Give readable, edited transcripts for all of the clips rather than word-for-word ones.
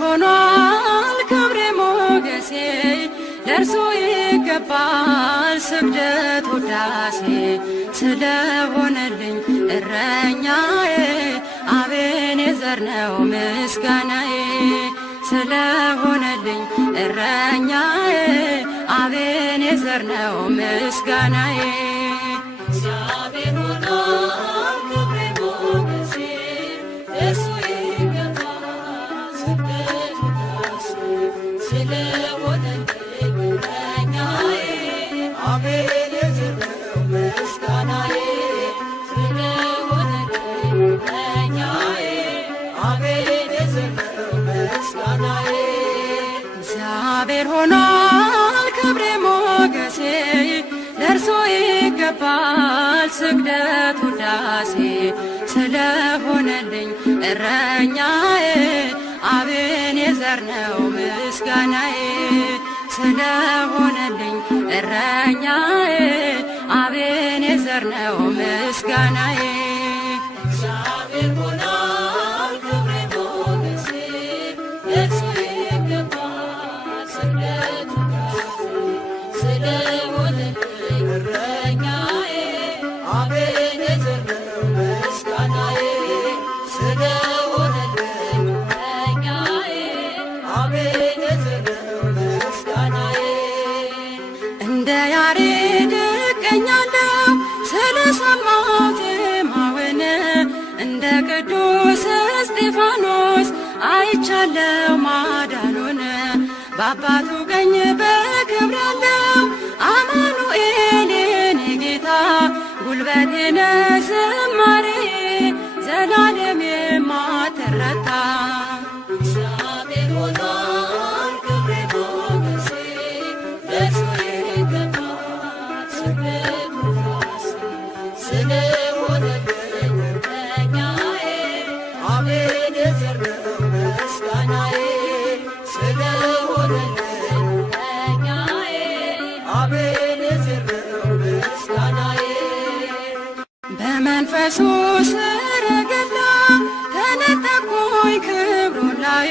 ሆኗል ክብሬ ሞገሴ ለእርሱ ይገባል ስግደት ውዳሴ ስለሆነልኝ እረኛዬ አቤኔዘር ነው ምስጋናዬ ስለሆነልኝ እረኛዬ አቤኔዘር ነው ምስጋናዬ እግዚአብሔር ሆኗል ክብሬ ሞገሴ ለእርሱ ይገባል ስግደት ውዳሴ ስለሆነልኝ እረኛዬ አቤኔዘር ነው ምስጋናዬ ስለሆነልኝ እረኛዬ አቤኔዘር ነው ምስጋናዬ እግዚአብሔር ሆኗል ክብሬ ሞገሴ ለእርሱ ይገባል ስግደት ውዳሴ ስለሆነልኝ እረኛዬ አቤኔዘር ነው ምስጋናዬ ስለሆነልኝ እረኛዬ አቤኔዘር ነው ምስጋናዬ እግዚአብሔር ሆኗል ክብሬ ሞገሴ ለእርሱ ይገባል ስግደት ውዳሴ ስለሆነልኝ እረኛዬ አቤኔዘር ነው ምስጋናዬ ስለሆነልኝ እረኛዬ አቤኔዘር ነው ምስጋናዬ እንደ ያሬድ እቀኛለሁ ስለሰማሁት ዜማውን እንደ ቅዱስ እስጢፋኖስ አይቻለሁ ማዳኑን በአባቱ ቀኝ በክብር ያለው አማኑኤል የኔ ጌታ ጉልበቴ ነህ ዝማሬ ዘላለም የማትረታ እግዚአብሔር ሆኗል ክብሬ ሞገሴ ለእርሱ ይገባል ስግደት ውዳሴ ስለሆነልኝ እረኛዬ አቤኔዘር ነው ምስጋናዬ ስለሆነልኝ እረኛዬ አቤኔዘር ነው ምስጋናዬ በመንፈሱ ሰረገላ ተነጠቅኩኝ ክብሩ ላይ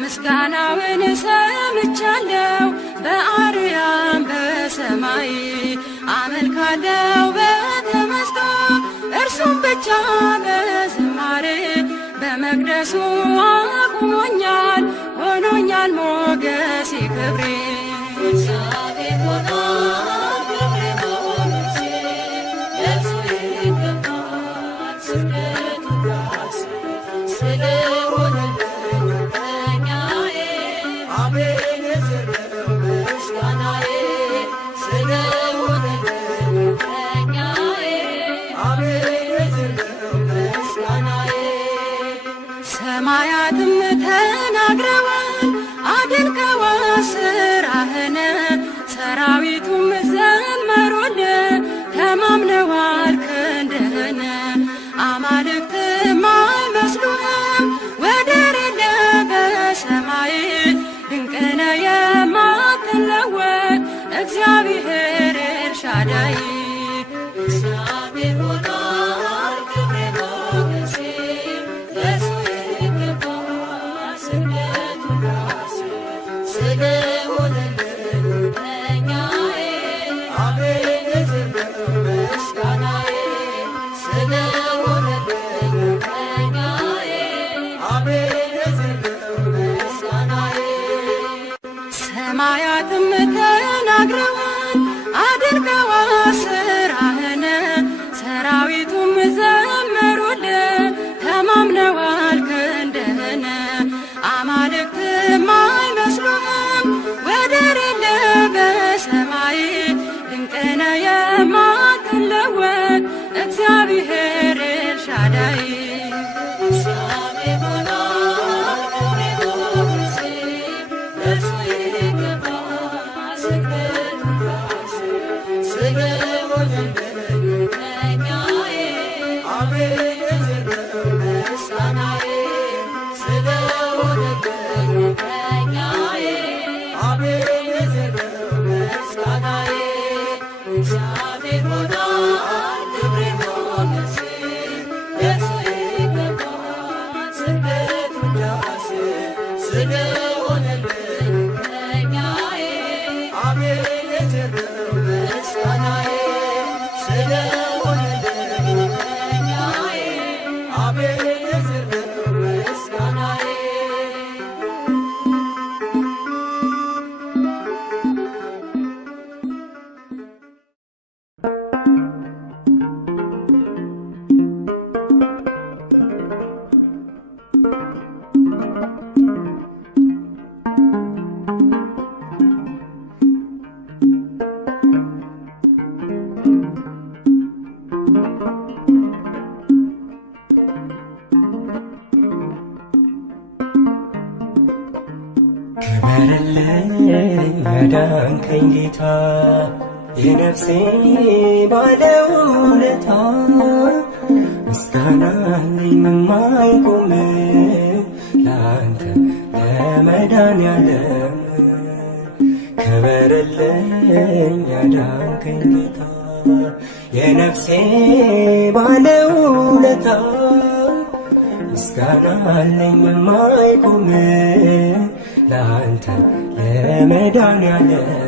ምስጋናውን ሰምቻለሁ በአርያም በሰማይ አመልካለሁ በተመስጦ እርሱም ብቻ በዝማሬ በመቅደሱ አቁሞኛል ሆኖኛል ሞገሴ ክብሬ እግዚአብሔር ሆኗል ክብሬ ሞገሴ ለእርሱ ይገባል ስግደት ውዳሴ ስለሆነልኝ እረኛዬ አቤኔዘር ነው ምስጋናዬ ስለሆነልኝ እረኛዬ አቤኔዘር ነው ምስጋናዬ ሰማያትም ተናግረዋል አድንቀዋል ስራህን ሰራዊቱም ዘመሩልህ ተማምነዋል ክንድህን አማልክትም አይመስሉህም ወደር የለህ በሰማይ ድንቅ ነህ የማትለወጥ እግዚአብሔር ኤልሻዳይ እግዚአብሔር ሆኗል ክብሬ ሞገሴ ለእርሱ ይገባል ስግደት ውዳሴ ስለሆነልኝ እረኛዬ አቤኔዘር ነው ምስጋናዬ ስለሆነልኝ እረኛዬ አቤኔዘር ነው ምስጋናዬ ሰማያትም ተናግረዋል አድንቀዋል ስራህን ሰራዊቱም ዘመሩልህ ተማምነዋል ክንድህን አማልክትም አይመስሉህም ወደር የለህ በሰማይ ድንቅ ነህ የማትለወጥ እግዚአብሔር ኤልሻዳይ እግዚአብሔር ሆኗል ክብሬ ሞገሴ ለእርሱ ይገባል ስግደት ውዳሴ ስለሆነልኝ እረኛዬ አቤኔዘር ነው ምስጋናዬ ስለሆነልኝ እረኛዬ አቤኔዘር ነው ምስጋናዬ እግዚአብሔር ሆኗል ክብሬ ሞገሴ ለእርሱ ይገባል ስግደት ውዳሴ አቤኔዘር ነው ምስጋናዬ ስለሆነልኝ መዳኛዬ አቤኔዘር ነው ምስጋናዬ ክበርልኝ ያዳንከኝ ጌታ የነፍሴ ባለውለታ ምስጋና አለኝ የማይቆም ለአንተ ለመድኃኔዓለም ክበርልኝ ያዳንከኝ ጌታ የነፍሴ ባለውለታ ምስጋና አለኝ የማይቆም ለአንተ ለመድኃኔዓለም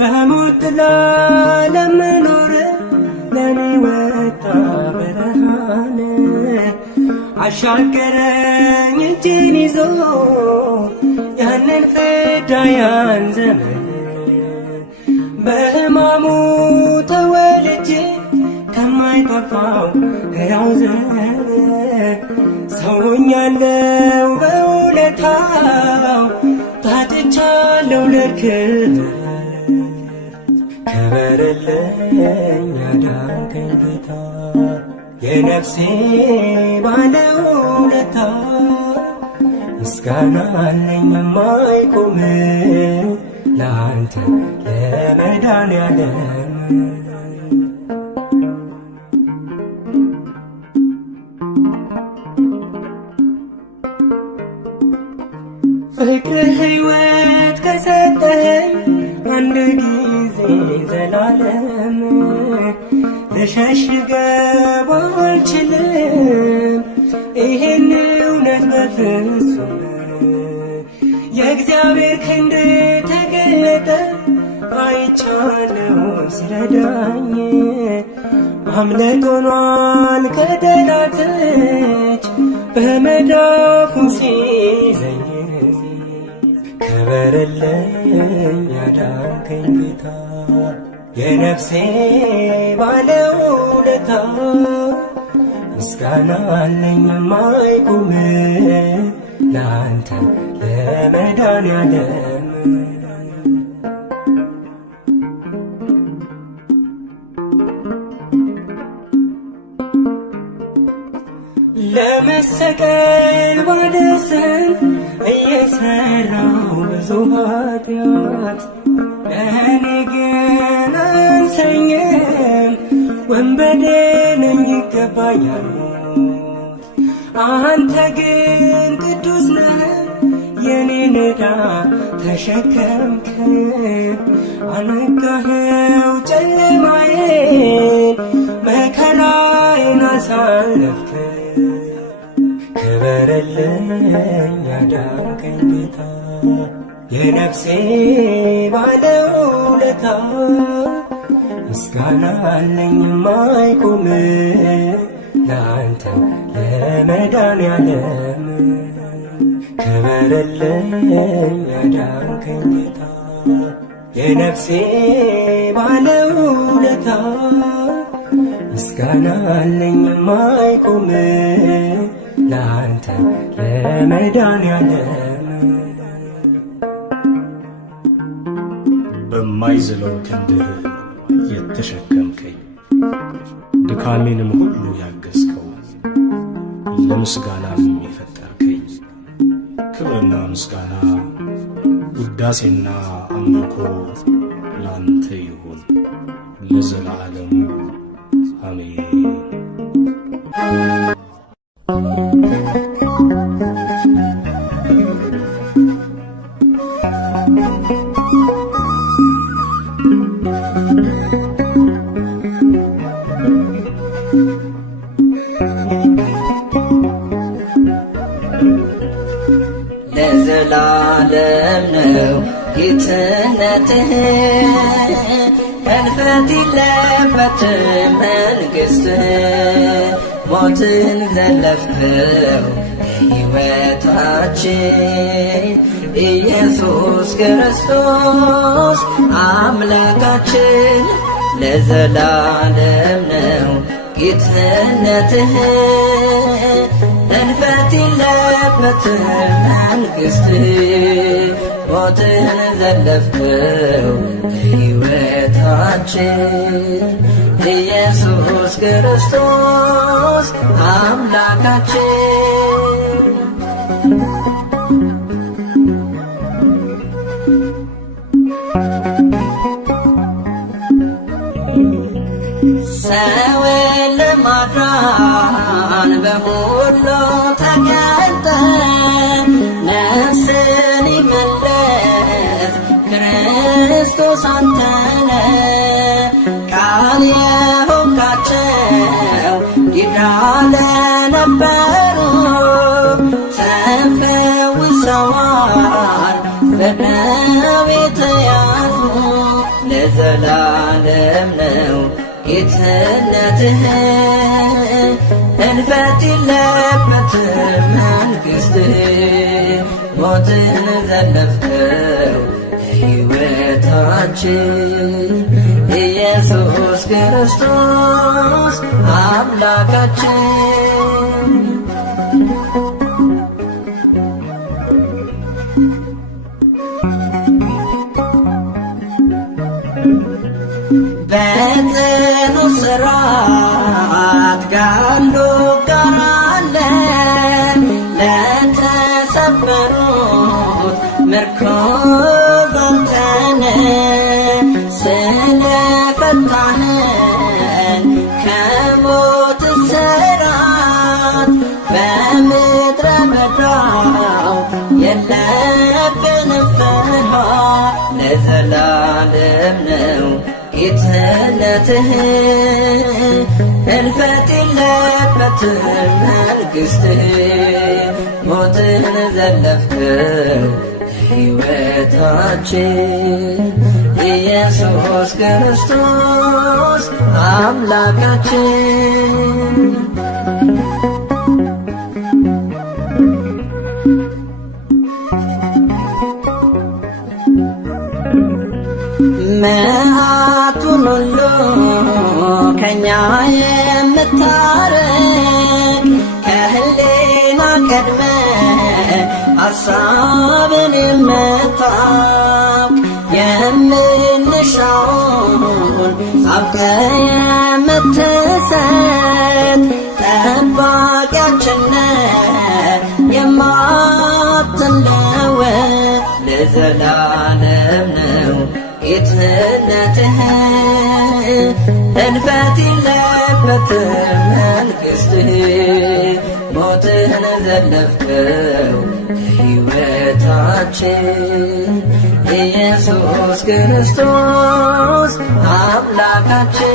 በሞት ጥላ ለምኖር ለኔ ወጣ ብርሃን አሻገረኝ እጄን ይዞ ያንን ፍዳ ያን ዘመን በሕማሙ ተወልጄ ከማይጠፋው ሕያው ዘር ሰው ሆኛለሁ በውለታው ታጥቻለሁ ለክብር ክበርልኝ ያዳንከኝ ጌታ የነፍሴ ባለውለታ ምስጋና አለኝ የማይቆም ለአንተ ለመድኃኔዓለም ፍቅር ሕይወት ከሰጠኸኝ አንድ ጊዜ ዘላለም ልሸሽገው አልችልም ይሄን እውነት በፍጹም የእግዚአብሔር ክንድ ተገለጠ አይቻለው ሲረዳኝ አምልጥ ሆኗል ከጠላት እጅ በመዳፉ ሲይዘኝ ክበርልኝ ያዳንከኝ ጌታ የነፍሴ ባለውለታ ምስጋና አለኝ የማይቆም ለአንተ ለመድኃኔዓለም ለመሰቀል ባደርሰን እየሰራው ብዙ ኃጢአት ለእኔ ግን አንሰኝም ወንበዴ ነኝ ይገባኛል አንተ ግን ቅዱስ ነህ የኔን ዕዳ ተሸከምክ አነጋኸው ጨለማዬን መከራዬን አሳለፍክ ክበርልኝ ያዳንከኝ ጌታ የነፍሴ ባለውለታ ምስጋና አለኝ የማይቆም ለአንተ ለመድኃኔዓለም ክበርልኝ ያዳንከኝ ጌታ የነፍሴ ባለውለታ ምስጋና አለኝ የማይቆም ለአንተ ለመድኃኔዓለም በማይዝለው ክንድህ የተሸከምከኝ ድካሜንም ሁሉ ያገዝከው ለምስጋናም የፈጠርከኝ ክብርና ምስጋና ውዳሴና አምልኮ ላንተ ይሁን ለዘላለሙ አሜን። ለዘላለም ነው ጌትነትህ ሕልፈት የለበትም መንግሥትህ ሞትን ዘለፍከው ሕይወታችን ኢየሱስ ክርስቶስ አምላካችን ለዘላለም ነው ጌትነትህ ሕልፈት የለበትም መንግሥትህ ሞትን ዘለፍከው ሕይወታችን ኢየሱስ ክርስቶስ አምላካችን ሰውን ለማዳን በሁሉ ተገልጠ ነፍስን ይመለስ ክርስቶስ አንተነ ቃል የሆንካቸው ዲዳ ለነበሩ ተፈውሰዋል በደዌ ተያዙ ለዘላለም ነው ጌትነትህ ሕልፈት የለበትም መንግሥትህ ሞትን ዘለፍከው ሕይወታችን ኢየሱስ ክርስቶስ አምላካችን በጽኑ ስራት ካሉ ጋር አለ ለተሰበሩት ምርኮዝ አንተነ ስለፈታህን ከሞት እስራት በምድረ በዳው የለብንም ፍርሃት ለዘላለም ነው ጌትነትህ ሕልፈት የለበትም መንግሥትህ ሞትን ዘለፍከው ሕይወታችን ኢየሱስ ክርስቶስ አምላካችን መዓቱን ሁሉ ከኛ የምታረቅ ከህሊና ቀድመ ሐሳብን የምታውቅ የምንሻውን አውቀ የምትሰጥ ጠባቂያችን የማትለወጥ ለዘላለም ነው ጌትነትህ ሕልፈት የለበትም መንግሥትህ ሞትን ዘለፍከው ሕይወታችን ኢየሱስ ክርስቶስ አምላካችን